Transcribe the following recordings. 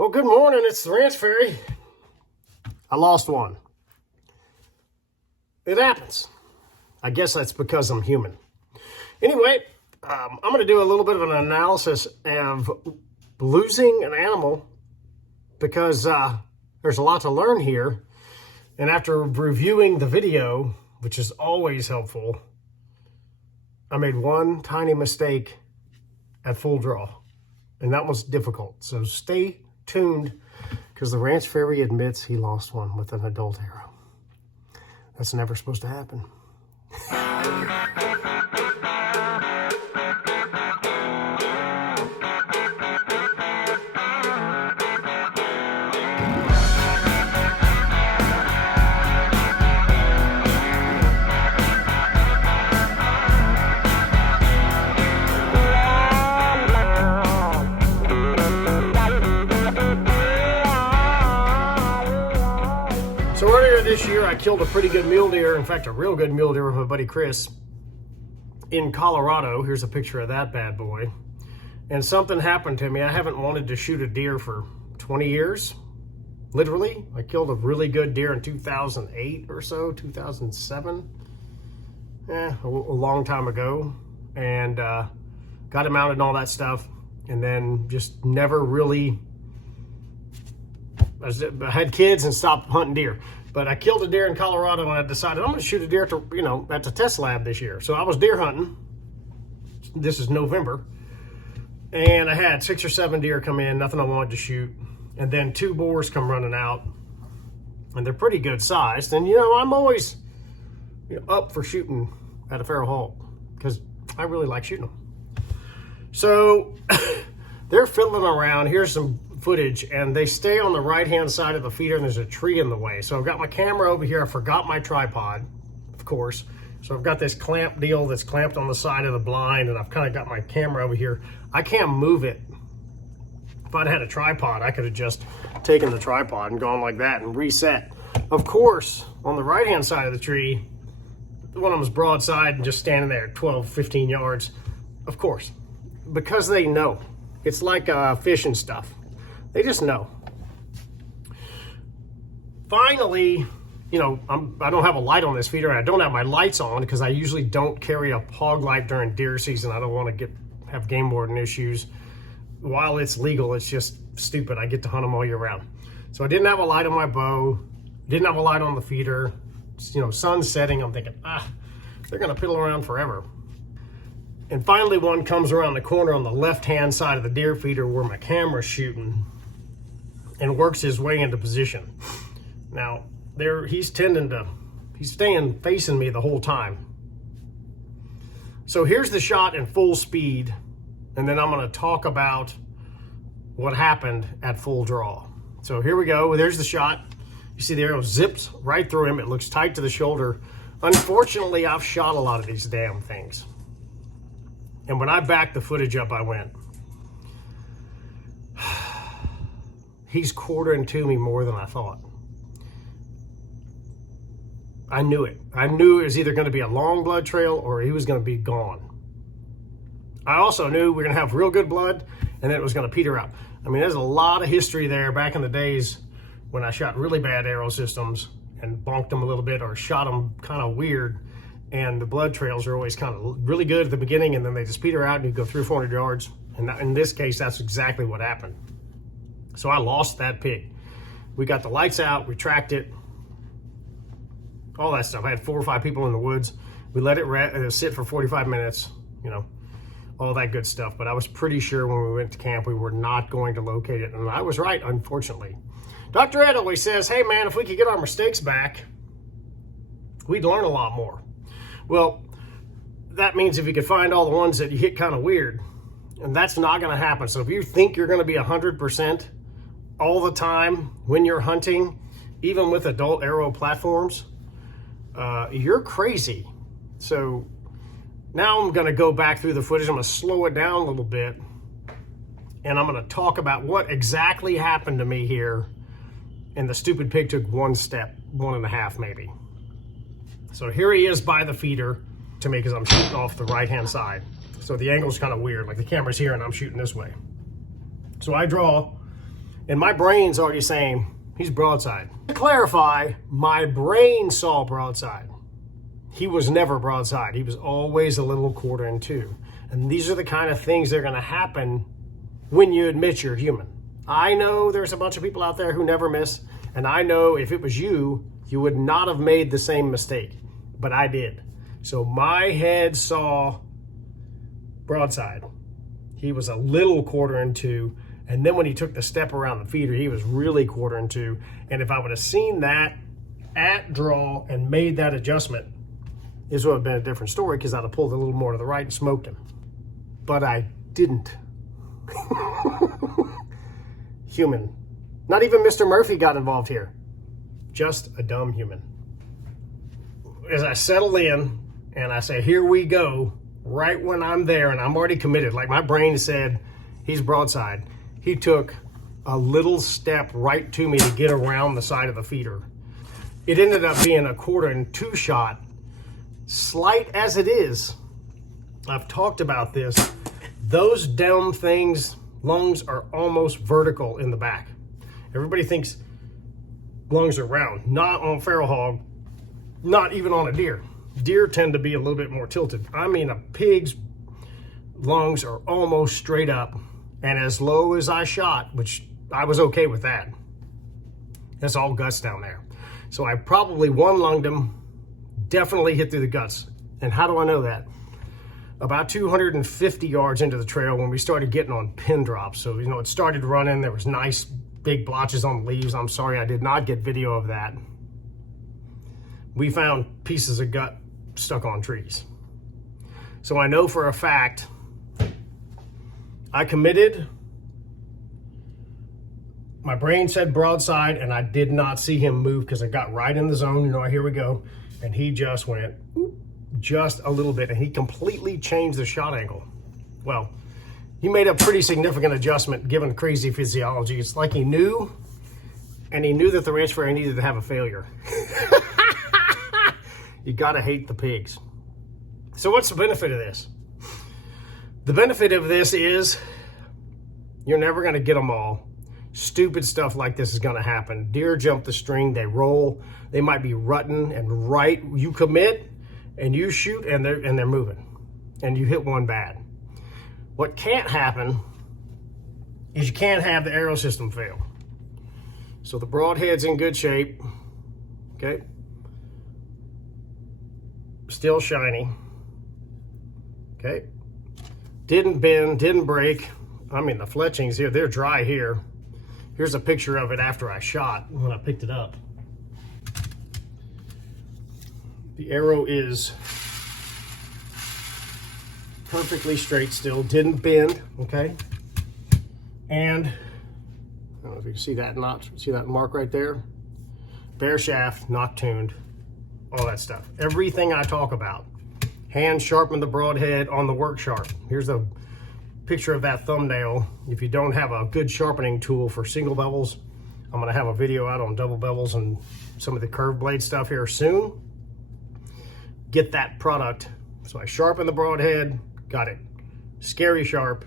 Well, good morning. It's the Ranch Fairy. I lost one. It happens. I guess that's because I'm human. Anyway, I'm going to do a little bit of an analysis of losing an animal because there's a lot to learn here. And after reviewing the video, which is always helpful, I made one tiny mistake at full draw. And that was difficult. So stay tuned because the Ranch Fairy admits he lost one with an adult arrow. That's never supposed to happen. So earlier this year, I killed a pretty good mule deer. In fact, a real good mule deer with my buddy Chris in Colorado. Here's a picture of that bad boy. And something happened to me. I haven't wanted to shoot a deer for 20 years, literally. I killed a really good deer in 2008 or so, 2007. A long time ago. And got him mounted and all that stuff. And then just never really... I had kids and stopped hunting deer, but I killed a deer in Colorado and I decided I'm going to shoot a deer at the test lab this year. So I was deer hunting. This is November, and I had 6 or 7 deer come in, nothing I wanted to shoot, and then 2 boars come running out, and they're pretty good sized. And I'm always up for shooting at a feral halt because I really like shooting them. So they're fiddling around. Here's some footage, and they stay on the right hand side of the feeder and there's a tree in the way. So I've got my camera over here. I forgot my tripod, of course. So I've got this clamp deal that's clamped on the side of the blind, and I've kind of got my camera over here. I can't move it. If I'd had a tripod, I could have just taken the tripod and gone like that and reset. Of course, on the right hand side of the tree, one of them was broadside and just standing there 12, 15 yards. Of course, because they know. It's like fish and stuff. They just know. Finally, I don't have a light on this feeder, and I don't have my lights on because I usually don't carry a hog light during deer season. I don't want to have game warden issues. While it's legal, it's just stupid. I get to hunt them all year round. So I didn't have a light on my bow, didn't have a light on the feeder. Sun setting, I'm thinking, they're gonna piddle around forever. And finally one comes around the corner on the left-hand side of the deer feeder where my camera's shooting and works his way into position. Now, he's staying facing me the whole time. So here's the shot in full speed, and then I'm gonna talk about what happened at full draw. So here we go, there's the shot. You see the arrow zips right through him. It looks tight to the shoulder. Unfortunately, I've shot a lot of these damn things. And when I backed the footage up, I went, he's quartering to me more than I thought. I knew it. I knew it was either going to be a long blood trail or he was going to be gone. I also knew we were going to have real good blood and then it was going to peter out. I mean, there's a lot of history there back in the days when I shot really bad arrow systems and bonked them a little bit or shot them kind of weird. And the blood trails are always kind of really good at the beginning, and then they just peter out and you go 300 or 400 yards. And in this case, that's exactly what happened. So I lost that pig. We got the lights out, we tracked it, all that stuff. I had 4 or 5 people in the woods. We let it sit for 45 minutes, all that good stuff. But I was pretty sure when we went to camp, we were not going to locate it. And I was right, unfortunately. Dr. Ed always says, hey man, if we could get our mistakes back, we'd learn a lot more. Well, that means if you could find all the ones that you hit kind of weird, and that's not going to happen. So if you think you're going to be 100% all the time when you're hunting, even with adult arrow platforms, you're crazy. So now I'm going to go back through the footage. I'm going to slow it down a little bit, and I'm going to talk about what exactly happened to me here. And the stupid pig took 1 step, 1.5 maybe. So here he is by the feeder to me because I'm shooting off the right-hand side. So the angle's kind of weird, like the camera's here and I'm shooting this way. So I draw, And my brain's already saying, he's broadside. To clarify, my brain saw broadside. He was never broadside. He was always a little 1/4 in 2. And these are the kind of things that are going to happen when you admit you're human. I know there's a bunch of people out there who never miss. And I know if it was you, you would not have made the same mistake. But I did. So my head saw broadside. He was a little 1/4 in 2. And then when he took the step around the feeder, he was really 1/4 in 2. And if I would have seen that at draw and made that adjustment, this would have been a different story because I'd have pulled a little more to the right and smoked him. But I didn't. Human. Not even Mr. Murphy got involved here. Just a dumb human. As I settle in and I say, here we go, right when I'm there and I'm already committed, like my brain said, he's broadside. He took a little step right to me to get around the side of the feeder. It ended up being a 1/4 in 2 shot. Slight as it is, I've talked about this, those dumb things, lungs are almost vertical in the back. Everybody thinks lungs are round. Not on feral hog, not even on a deer. Deer tend to be a little bit more tilted. I mean, a pig's lungs are almost straight up. And as low as I shot, which I was okay with that. That's all guts down there. So I probably one-lunged him, definitely hit through the guts. And how do I know that? About 250 yards into the trail when we started getting on pin drops. So, it started running. There was nice big blotches on the leaves. I'm sorry I did not get video of that. We found pieces of gut stuck on trees. So I know for a fact I committed. My brain said broadside, and I did not see him move because I got right in the zone. Here we go. And he just went just a little bit, and he completely changed the shot angle. Well, he made a pretty significant adjustment given crazy physiology. It's like he knew, and he knew that the ranch fair needed to have a failure. You gotta hate the pigs. So what's the benefit of this? The benefit of this is you're never gonna get them all. Stupid stuff like this is gonna happen. Deer jump the string, they roll, they might be rutting, and right, you commit and you shoot and they're moving. And you hit one bad. What can't happen is you can't have the arrow system fail. So the broadhead's in good shape, okay? Still shiny, okay? Didn't bend, didn't break. I mean, the fletchings here, they're dry here. Here's a picture of it after I shot when I picked it up. The arrow is perfectly straight still, didn't bend, okay? And I don't know if you can see that notch, see that mark right there? Bare shaft, not tuned, all that stuff. Everything I talk about. Hand sharpen the broadhead on the work sharp. Here's a picture of that thumbnail. If you don't have a good sharpening tool for single bevels, I'm gonna have a video out on double bevels and some of the curved blade stuff here soon. Get that product. So I sharpened the broadhead, got it scary sharp,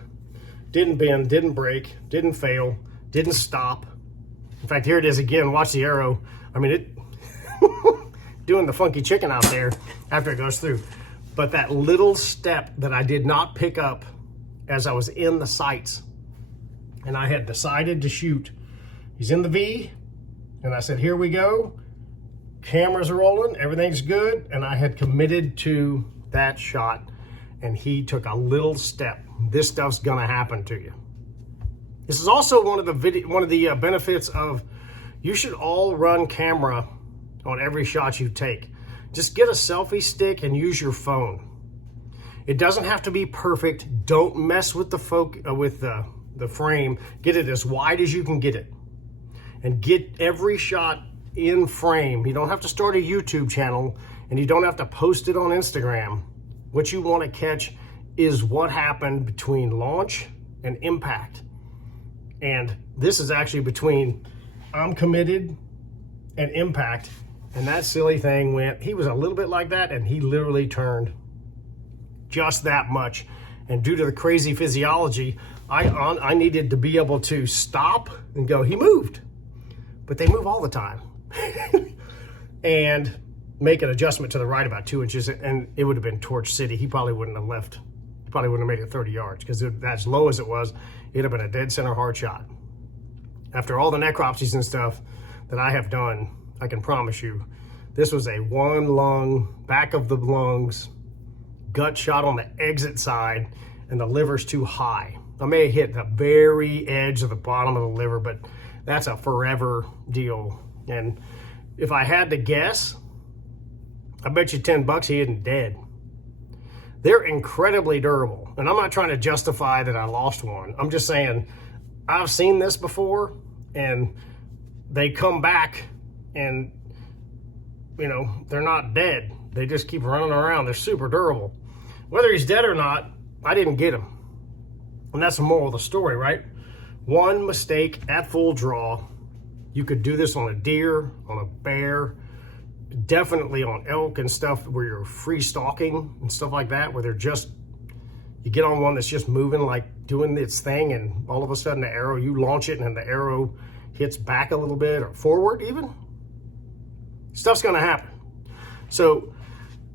didn't bend, didn't break, didn't fail, didn't stop. In fact, here it is again, watch the arrow. I mean, it doing the funky chicken out there after it goes through. But that little step that I did not pick up as I was in the sights and I had decided to shoot. He's in the V and I said, here we go. Cameras are rolling, everything's good. And I had committed to that shot and he took a little step. This stuff's gonna happen to you. This is also one of the benefits of, you should all run camera on every shot you take. Just get a selfie stick and use your phone. It doesn't have to be perfect. Don't mess with the frame. Get it as wide as you can get it. And get every shot in frame. You don't have to start a YouTube channel and you don't have to post it on Instagram. What you want to catch is what happened between launch and impact. And this is actually between I'm committed and impact. And that silly thing went, he was a little bit like that and he literally turned just that much. And due to the crazy physiology, I needed to be able to stop and go, he moved. But they move all the time. And make an adjustment to the right about 2 inches, and it would have been Torch City. He probably wouldn't have left. He probably wouldn't have made it 30 yards because as low as it was, it'd have been a dead center hard shot. After all the necropsies and stuff that I have done, I can promise you, this was a one lung, back of the lungs, gut shot on the exit side, and the liver's too high. I may have hit the very edge of the bottom of the liver, but that's a forever deal. And if I had to guess, I bet you $10 he isn't dead. They're incredibly durable. And I'm not trying to justify that I lost one. I'm just saying, I've seen this before, and they come back and, you know, they're not dead. They just keep running around. They're super durable. Whether he's dead or not, I didn't get him. And that's the moral of the story, right? One mistake at full draw. You could do this on a deer, on a bear, definitely on elk and stuff where you're free stalking and stuff like that, where they're just, you get on one that's just moving, like doing its thing, and all of a sudden the arrow, you launch it and then the arrow hits back a little bit or forward even. Stuff's gonna happen. So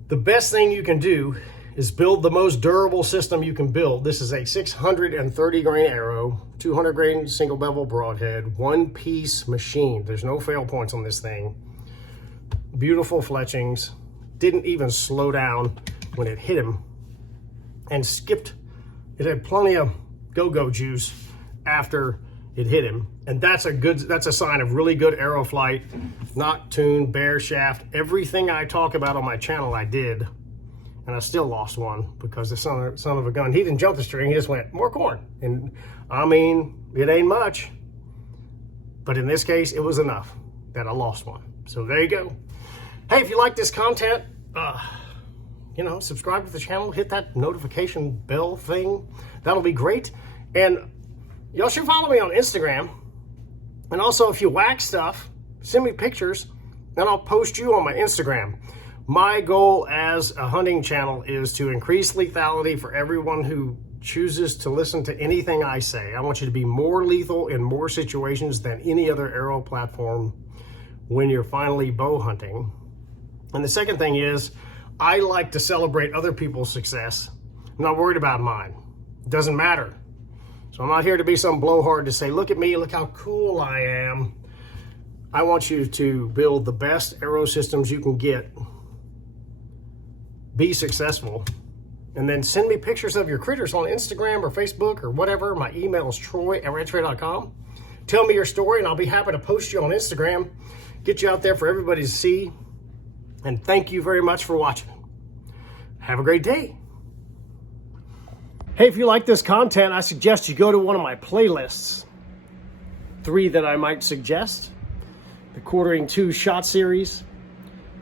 the best thing you can do is build the most durable system you can build. This is a 630 grain arrow, 200 grain single bevel broadhead, one piece machine. There's no fail points on this thing. Beautiful fletchings. Didn't even slow down when it hit him, and skipped. It had plenty of go-go juice after it hit him. And that's a sign of really good arrow flight, not tuned, bare shaft. Everything I talk about on my channel, I did. And I still lost one because the son of a gun, he didn't jump the string, he just went, more corn. And I mean, it ain't much, but in this case, it was enough that I lost one. So there you go. Hey, if you like this content, you know, subscribe to the channel, hit that notification bell thing. That'll be great. And y'all should follow me on Instagram. And also, if you whack stuff, send me pictures, and I'll post you on my Instagram. My goal as a hunting channel is to increase lethality for everyone who chooses to listen to anything I say. I want you to be more lethal in more situations than any other arrow platform when you're finally bow hunting. And the second thing is, I like to celebrate other people's success. I'm not worried about mine. It doesn't matter. So I'm not here to be some blowhard to say, look at me, look how cool I am. I want you to build the best arrow systems you can get. Be successful, and then send me pictures of your critters on Instagram or Facebook or whatever. My email is troy@ranchray.com. Tell me your story, and I'll be happy to post you on Instagram, get you out there for everybody to see. And thank you very much for watching. Have a great day. Hey, if you like this content, I suggest you go to one of my playlists. 3 that I might suggest: the Quartering 2 Shot Series,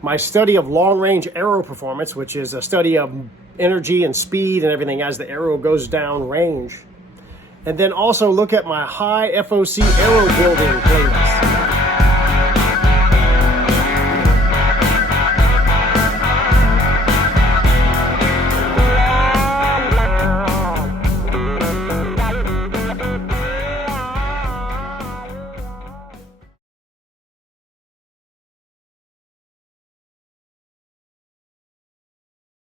my study of long-range arrow performance, which is a study of energy and speed and everything as the arrow goes down range. And then also look at my high FOC arrow building playlist.